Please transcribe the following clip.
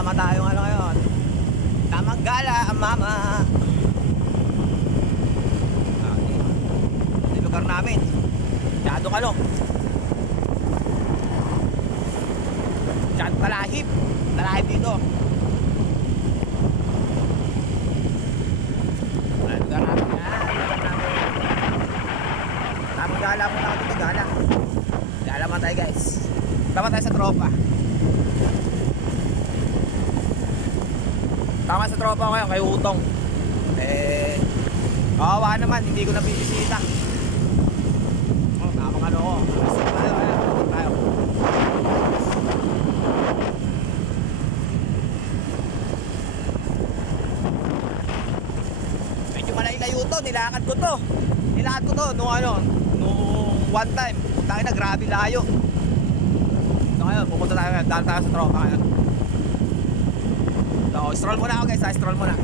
Sama tayong ano ngayon. Tamang gala ang mama. Yung lugar namin. Masyadong ano. Masyadong talahib. Talahib dito. Lugar namin yan. Lugar namin. Tamang gala muna ako dito. Gala. Gala man tayo guys. Tama tayo sa tropa. Tama sa tropa ko ngayon, kay Utong. Kawawa naman, hindi ko nabibisita. Tamang ano ko. Tayo. Medyo malay-layo to, nilakad ko to. Nung one time. Tayo na, grabe layo. So ngayon, pupunta tayo ngayon. Dahil tayo sa tropa ngayon. So, stroll muna ako guys, stroll muna.